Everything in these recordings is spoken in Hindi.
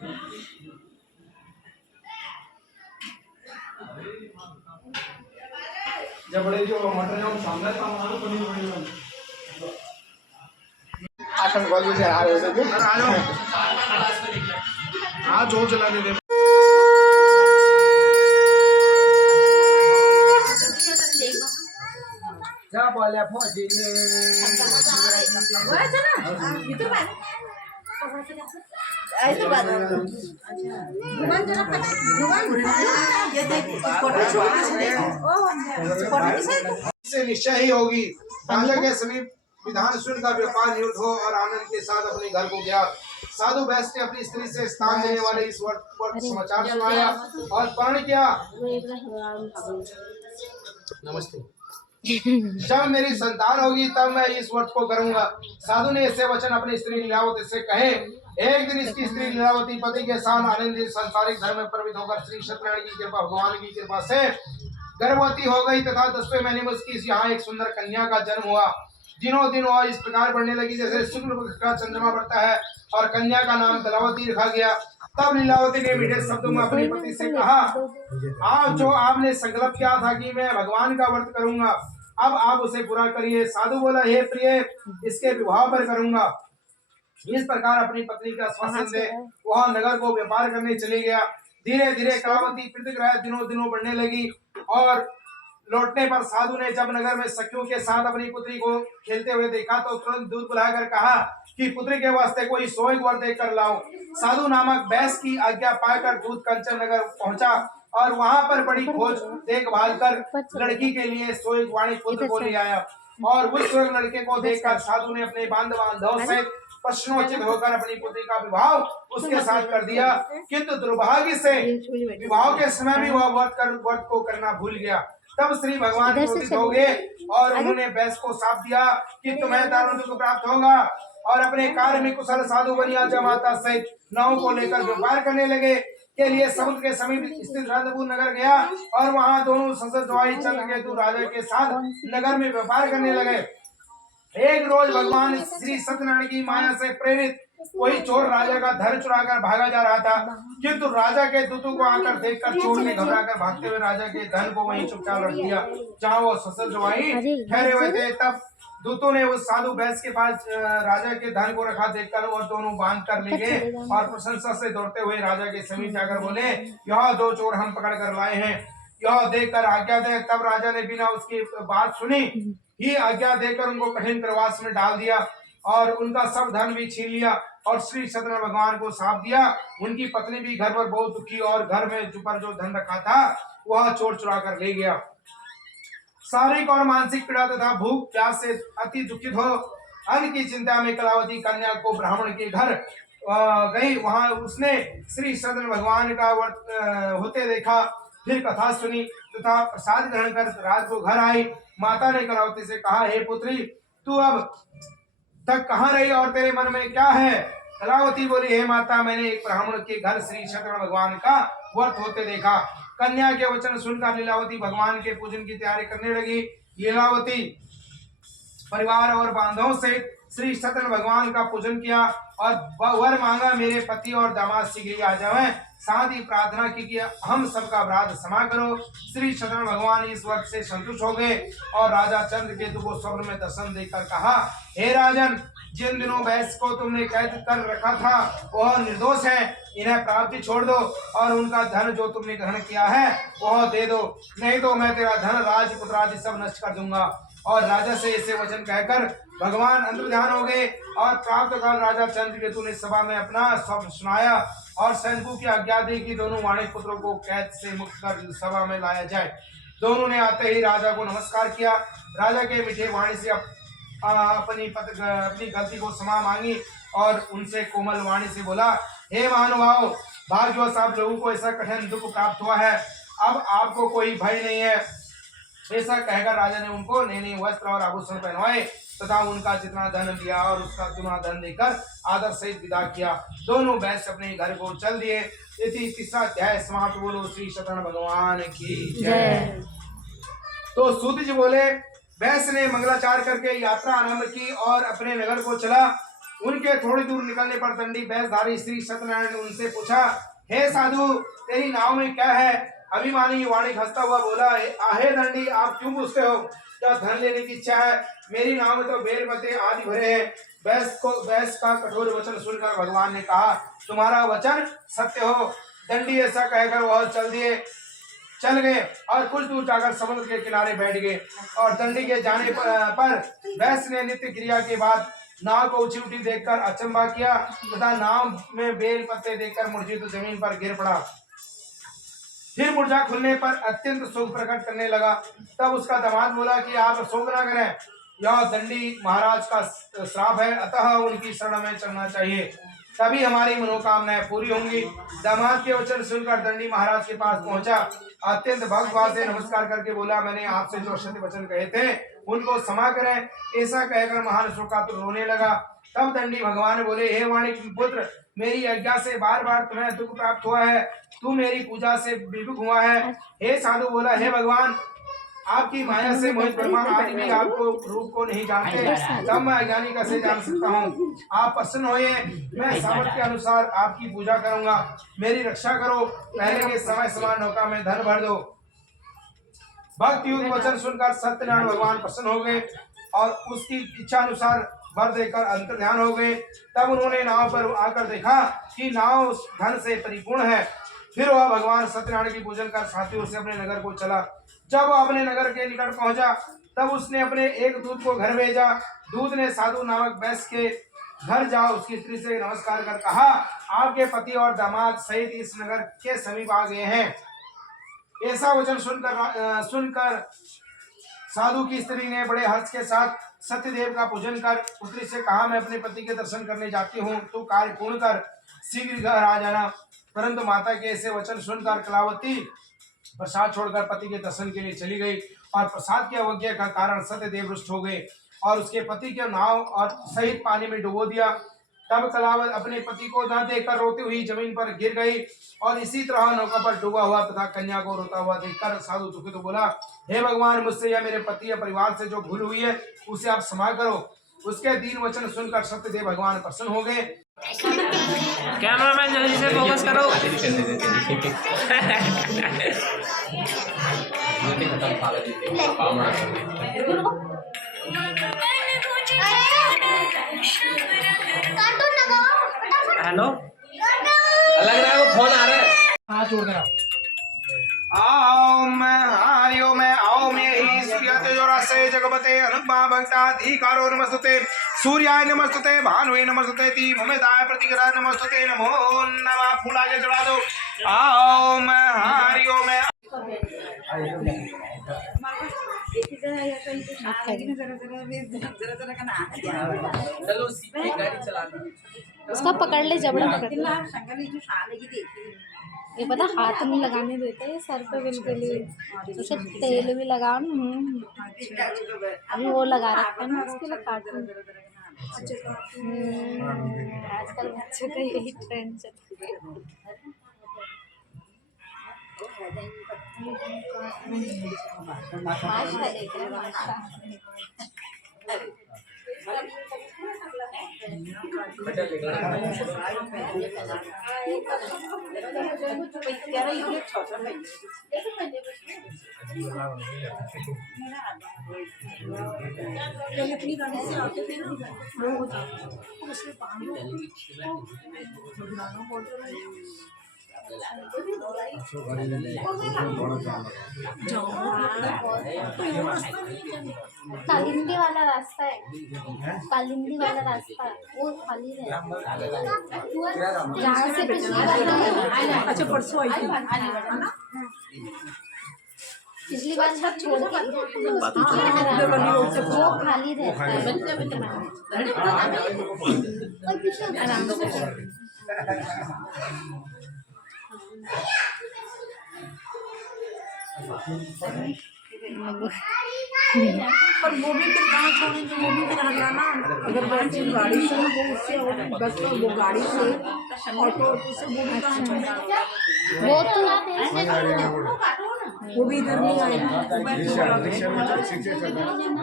जब बड़े जो मटर है सामने सामने पनीर बनी आसन वाली से आ रहे थे आ जाओ हां जो चला दे जा बोले फौजी ने वो है ना इधर बात ऐसे बात घुमान जरा घुमान ये देख फोटो से निश्चय ही होगी। राजा के समीप विधान सुन का व्यापार निवृत्त हो और आनंद के साथ अपने घर को गया। साधु वैश्य ने अपनी स्त्री से स्थान देने वाले इस वर्त समाचार सुनाया और पर्ण किया। नमस्ते। जब मेरी संतान होगी तब मैं इस व्रत को करूंगा। साधु ने ऐसे वचन अपनी स्त्री लीलावती से कहे। एक दिन इसकी स्त्री लीलावती पति के साथ आनंदित सांसारिक धर्म में प्रवृत्त होकर श्री सत्यनारायण की कृपा भगवान की कृपा से गर्भवती हो गई तथा 10वें महीने में उसकी यहाँ एक सुंदर कन्या का जन्म हुआ। दिनों दिन वह इस प्रकार बढ़ने लगी जैसे शुक्ल पक्ष का चंद्रमा बढ़ता है और कन्या का नाम कलावती रखा गया। तब लीलावती ने मीठे शब्दों में अपने पति से कहा, आप जो आपने संकल्प किया था कि मैं भगवान का व्रत करूंगा, अब आप उसे पूरा करिए। साधु बोला, हे प्रिय, इसके विवाह पर करूंगा। इस प्रकार अपनी पत्नी का आश्वासन दे वह नगर को व्यापार करने चले गया। धीरे धीरे कलावती प्रतिक्रिया दिनों दिनों बढ़ने लगी और लौटने पर साधु ने जब नगर में सखियों के साथ अपनी पुत्री को खेलते हुए देखा तो तुरंत दूध बुलाकर कहा कि पुत्री के वास्ते कोई सोईग वर देख कर लाओ। साधु नामक वैश्य की आज्ञा पाकर दूध कंचन नगर पहुंचा और वहां पर बड़ी खोज देखभाल कर लड़की के लिए सोईग वाणी पुत्र को ले आया और उस लड़के को देखकर साधु ने अपने बांधवों से प्रश्नोचित होकर अपनी पुत्री का विवाह उसके साथ कर दिया। किंतु दुर्भाग्य से विवाह के समय भी वह व्रत को करना भूल गया। तब श्री भगवान क्रोधित हो गए और उन्होंने वैश्य को शाप दिया कि तुम्हें दारुण दुख प्राप्त होगा और अपने कार्य में कुशल साधु बनिया जमाता सहित नाव को लेकर व्यापार करने लगे। के लिए समुद्र के समीप स्थित रंगपुर नगर गया और वहां दोनों ससुर जवाई चंद्रकेतु राजा के साथ नगर में व्यापार करने लगे। एक रोज भगवान श्री सत्यनारायण की माया से प्रेरित कोई चोर राजा का धन चुराकर भागा जा रहा था, किंतु राजा के दूतों को आकर देखकर चोर ने घबराकर भागते हुए राजा के धन को वहीं चुपचाप रख दिया जहाँ वो ससुर जवाई ठहरे हुए थे। तब दूतों ने उस साधु वैश्य के पास राजा के धन को रखा देखकर और दोनों बांध कर ले गए और प्रशंसा से दौड़ते हुए राजा के समीप जाकर बोले, यह दो चोर हम पकड़ कर लाए हैं, यह देखकर आज्ञा दे। तब राजा ने बिना उसकी बात सुनी ही आज्ञा देकर उनको कठिन प्रवास में डाल दिया और उनका सब धन भी छीन लिया और श्री सत्यनारायण भगवान को शाप दिया। उनकी पत्नी भी घर पर बहुत दुखी और घर में जो धन रखा था वह चोर चुरा कर ले गया। शारीरिक और मानसिक पीड़ा तथा भूख प्यास से अति दुखित हो अन्न की चिंता में कलावती कन्या को ब्राह्मण के घर गई। वहां उसने श्री सत्यनारायण भगवान का व्रत होते देखा, फिर कथा सुनी तथा प्रसाद ग्रहण कर रात को घर आई। माता ने कलावती से कहा, हे पुत्री, तू अब तक कहाँ रही और तेरे मन में क्या है? कलावती बोली, हे माता, मैंने एक ब्राह्मण के घर श्री सत्यनारायण भगवान का व्रत होते देखा। कन्या के वचन सुनकर लीलावती भगवान के पूजन की तैयारी करने लगी। लीलावती परिवार और बांधवों से श्री सत्यनारायण भगवान का पूजन किया और वर मांगा, मेरे पति और दामाद शीघ्र आ जाएं। साथ ही प्रार्थना की कि हम सबका अपराध क्षमा करो। श्री सत्यनारायण भगवान इस वर्ष से संतुष्ट हो गए और राजा चंद्रकेतु को स्वप्न में दर्शन देकर कहा, हे राजन, जिन दिनों वैश्य को तुमने कैद कर रखा था वह निर्दोष है, इन्हें प्राप्ति छोड़ दो और उनका धन जो तुमने ग्रहण किया है वह दे दो, नहीं तो मैं तेरा धन राजपुत्र आदि सब नष्ट कर दूंगा। और राजा से ऐसे वचन कहकर भगवान अंतर्ध्यान हो गए और प्राप्त काल राजा चंद्रकेतु ने सभा में अपना स्वप्न सुनाया और सैनिकों की आज्ञा दी कि दोनों वाणिज्य पुत्रों को कैद से मुक्त कर सभा में लाया जाए। दोनों ने आते ही राजा को नमस्कार किया। राजा के मीठे वाणी से अपनी गलती को क्षमा मांगी और उनसे कोमल वाणी से बोला, हे महानुभाव, भाग्यवश आप लोगों को ऐसा कठिन दुख प्राप्त हुआ है, अब आपको कोई भय नहीं है। ऐसा कहकर राजा ने उनको नए वस्त्र और आभूषण पहनवाए तथा उनका जितना धन दिया और उसका दुना धन देकर आदर सहित विदा किया। दोनों वैश्य अपने घर को चल दिए। इति तीसरा अध्याय समाप्त। बोलो श्री सत्यनारायण भगवान की जय। तो सूत जी बोले, वैश्य ने मंगलाचार करके यात्रा आरंभ की और अपने नगर को चला। उनके थोड़ी दूर निकलने पर दंडी बैसधारी श्री सत्यनारायण ने उनसे पूछा, हे साधु, तेरी नाव में क्या है? अभिमानी वाणी हंसता हुआ बोला, आहे दंडी, आप क्यों पूछते हो? क्या धन लेने की इच्छा है? मेरी नाव में तो बेल पत्ते आदि भरे हैं। बैस का कठोर वचन सुनकर भगवान ने कहा, तुम्हारा वचन सत्य हो। दंडी ऐसा कहकर वह चल गए और कुछ दूर जाकर समुद्र के किनारे बैठ गए। और दंडी के जाने पर बैस ने नित्य क्रिया के बाद नाव को ऊंची उठी देखकर अचंभा किया तथा नाव में बेल पत्ते देखकर मूर्छित जमीन पर गिर पड़ा। फिर मुर्जा खुलने पर अत्यंत शोक प्रकट करने लगा। तब उसका दामाद बोला कि आप शोक न करें, यह दंडी महाराज का श्राप है, अतः उनकी शरण में चलना चाहिए, तभी हमारी मनोकामनाएं पूरी होंगी। दामाद के वचन सुनकर दंडी महाराज के पास पहुंचा, अत्यंत भक्तिभाव से नमस्कार करके बोला, मैंने आपसे जो सत्य वचन कहे थे उनको क्षमा करें। ऐसा कहकर महान शोकातुर रोने लगा। तब दंडी भगवान बोले, हे वाणी पुत्र, मेरी आज्ञा से बार बार तुम्हें दुख प्राप्त हुआ है, तू मेरी पूजा से विमुख हुआ है। हे साधु बोला, हे भगवान, आपकी माया से मोहित ब्रह्मा आदि भी आपको रूप को नहीं जानते, तब मैं अज्ञानी कैसे जान सकता हूँ? आप प्रसन्न होइए, मैं सामर्थ्य के अनुसार आपकी पूजा करूंगा, मेरी रक्षा करो, पहले के समय समान नौका में धन भर दो। भक्ति युक्त वचन सुनकर सत्यनारायण भगवान प्रसन्न हो गए और उसकी इच्छा अनुसार वर देकर अंतर ध्यान हो गए। तब उन्होंने नाव पर आकर देखा कि नाव धन से परिपूर्ण है। फिर वह भगवान सत्यनारायण की पूजन कर साथियों से अपने नगर को चला। जब वह अपने नगर के निकट पहुंचा तब उसने अपने एक दूत को घर भेजा। दूत ने साधु नामक बैस के घर जाओ उसकी स्त्री से नमस्कार कर कहा, आपके पति और दामाद सहित इस नगर के समीप आ गए हैं। ऐसा वचन सुनकर साधु की स्त्री ने बड़े हर्ष के साथ सत्यदेव का पूजन कर पुत्री से कहा, मैं अपने पति के दर्शन करने जाती हूँ, तू कार्य पूर्ण कर शीघ्र घर आ जाना। परंतु माता के ऐसे वचन सुनकर कलावती प्रसाद छोड़कर पति के दर्शन के लिए चली गई और प्रसाद की अवज्ञा का कारण सत्यदेव रुष्ट हो गए और उसके पति के नाव और सहित पानी में डुबो दिया। तब कलावत अपने पति को न देखकर रोती हुई जमीन पर गिर गई और इसी तरह नौका पर डूबा हुआ तथा कन्या को रोता हुआ देखकर साधु दुखित तो बोला, हे भगवान, मुझसे या मेरे पति या परिवार से जो भूल हुई है उसे आप क्षमा करो। उसके दीन वचन सुनकर सत्यदेव भगवान प्रसन्न हो गए। कैमरामैन जल्दी से फोकस करो। हेलो, लग रहा है वो फोन आ रहा है। हाँ, जोड़ देना। ओम हरिओम ओम यहि सूर्य तेजोरासे जगपते अनुपमा भक्ताधिकारो नमस्तुते सूर्याय नमस्तुते भानुवे नमस्तुते ती ममेदाय प्रतिग्रह नमस्तुते नमो नमः। फूल आगे चढ़ा दो। ओम हरिओम। चलो सीधी गाड़ी चलाना। उसका पकड़ ले, जबड़ा पकड़ ले। ये पता हाथ नहीं लगाने देते ये सर पे बिल्कुल ही। उसे तेल भी लगा अभी वो लगा रखा है ना उसके लिए कार्टून। आजकल बच्चों का यही ट्रेंड चलता है। कालिंदी वाला रास्ता है, कालिंदी वाला रास्ता है, वो खाली है जहाँ से पिछली बार। अच्छा, परसों आई थी, पिछली बार सब छोड़ के वो खाली रहता है। पर वो भी फिर कहाँ छोड़ेंगे, वो भी फिर हरियाणा अगर वैसे गाड़ी से वो उससे बस वो गाड़ी से ऑटो से वो भी कहाँ छोड़ेंगे, वो तो वो भी इधर नहीं आएगा।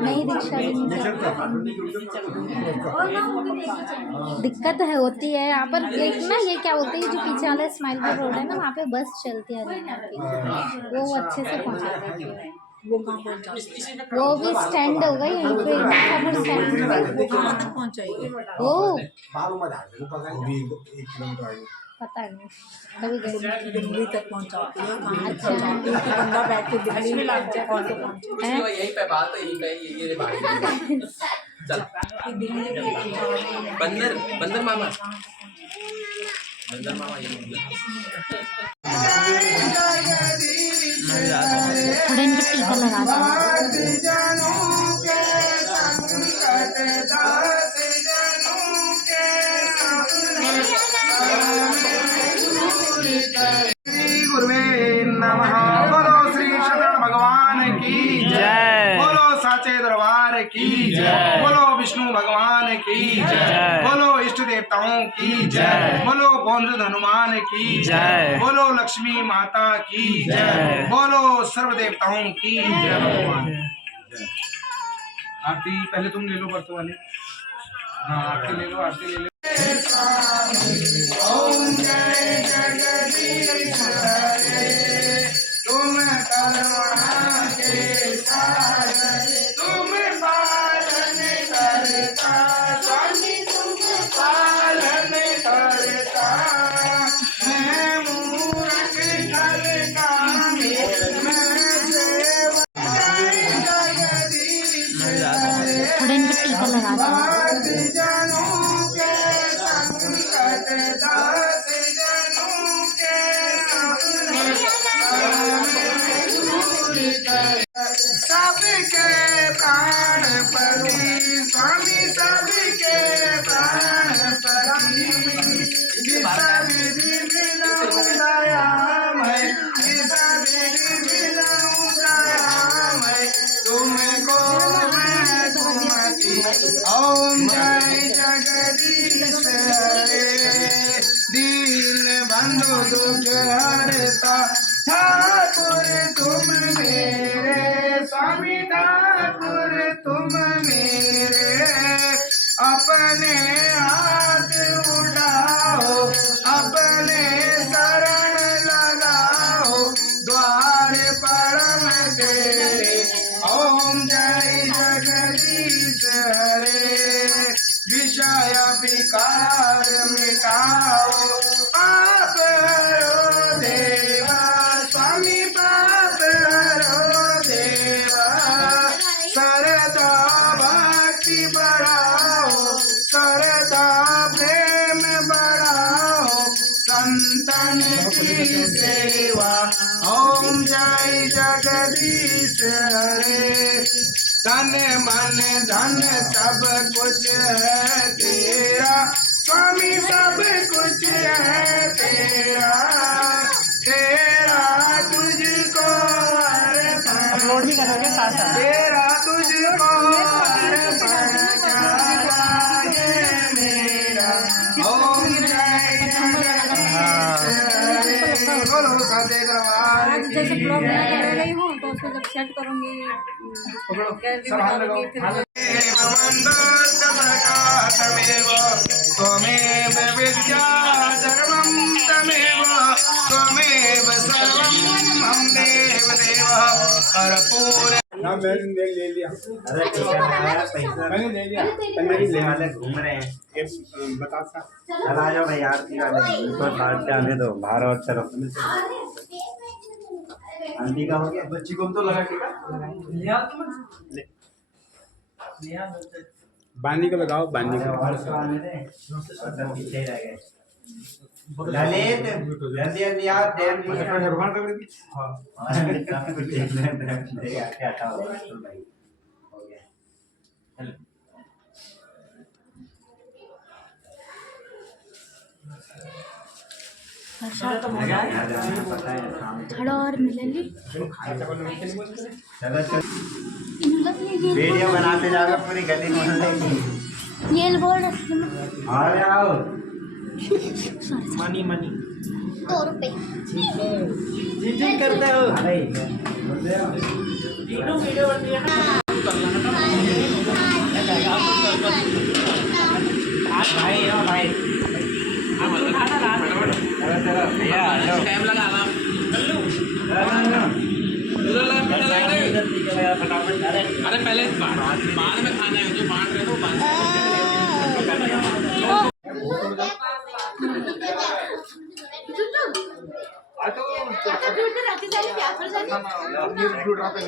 नहीं रिक्शा भी नहीं चलता। दिक्कत है होती है यहाँ पर। एक ना ये क्या बोलते हैं, जो पीछे वाला स्माइलपुर रोड है ना, वहाँ पे बस चलती है हरियाणा की, वो अच्छे से पहुँचा देती है। वो कहाँ पहुँचा, वो भी स्टैंड होगा यहीं पे, मिर्जापुर स्टैंड पे। वो कहाँ तक पहुँचाएगी, वो भी 1 किलोमीटर आगे। पता नहीं, कभी गई नहीं। दिल्ली तक पहुँचाती है। कहाँ अच्छा। पहुँचाती है कि बंदा बैठ के दिल्ली में लग जाए, कौन से पहुँचे कुछ नहीं हुआ, यहीं पे बात है, यहीं पे ये बात चल दिल्ली तक पहुँचाती बंदर बंदर मामा ये थोड़ा इनका टीका लगा दो। गुरुवे नमः। बोलो श्री शरण भगवान की जय। बोलो साचे दरबार की जय। बोलो विष्णु भगवान की जय। बोलो इष्ट देवताओं की जय। बोलो बोंद्र हनुमान की जय। बोलो लक्ष्मी माता की जय। बोलो सर्व देवताओं की जय। भगवान आरती पहले तुम ले लो बर्तन वाले। हाँ आरती ले लो, आरती ले लो। ओम जय जगदीश हरे, तुम करुणा के सागर, तुम पालन करता स्वामी, तुम पालन करता। मैं मूरख ठगकामी, मैं सेवक जगदीश हरे। थोड़ा इनका टीका लगा दो। सबके प्राणपति स्वामी, सबके प्राणपति, जिस विधि मिलऊं दयामय, जिस विधि मिलऊं दयामय, तुमको मैं घुमती। ओम जय जगदीश हरे, दीन बंधु दुख हरता ठाकुर तुम मेरे, स्वामी ठाकुर तुम मेरे। अपने हाथ उठाओ, अपने शरण लगाओ, द्वार परम तेरे। ओम जय जगदीश हरे, विषय विकार मिटाओ, पाप हरो देवा, स्वामी पाप हरो देवा। सरदा भक्ति बढ़ाओ, सरदा प्रेम बढ़ाओ, संतन की सेवा। ओम जय जगदीश हरे, धन मन धन सब कुछ है तेरा, स्वामी सब कुछ है तेरा। तेरा तुझको अपलोड भी करोगे साथ साथ? तेरा तुझको अर्पण कराए मेरा। ओम जय जगदीश हरे, बोलो साचे दरबार आज की जैसे ब्लॉग जय। कर रही हूँ तो उसको जब सेट करूँगी गैलरी में डालूंगी, फिर तमेव त्वमेव विद्या धर्मं तमेव त्वमेव सर्वं मम देव देव कर्पूर। मैंने ले लिया। अरे ठीक है पैसा मैंने ले लिया। ले वाले घूम रहे हैं। ये बता सा चल आ जाओ भाई आरती वाले इनको बाहर से आने दो, बाहर और चलो। आंटी का हो गया, बच्ची को तो लगा टीका। बानी को लगाओ, बानी को। और उसको आने दे, पीछे ही रह गए। ललित जल्दी जल्दी आओ, देर नहीं है। भगवान का भी हाँ कुछ देख ले क्या था भाई, हो गया। चलो थोड़ा और मिलेगी। चलो चलो वीडियो बनाते जाओगे पूरी गली मोहल्ले की। ये बोल और आओ मनी मनी 2 रुपए चीटिंग करते हो। अरे भाई हो भाई भैया टाइम लगा ना फटाफट अरे पहले बाद में खाना है जो बांट रहे हो बांट ये वीडियो ड्रॉप है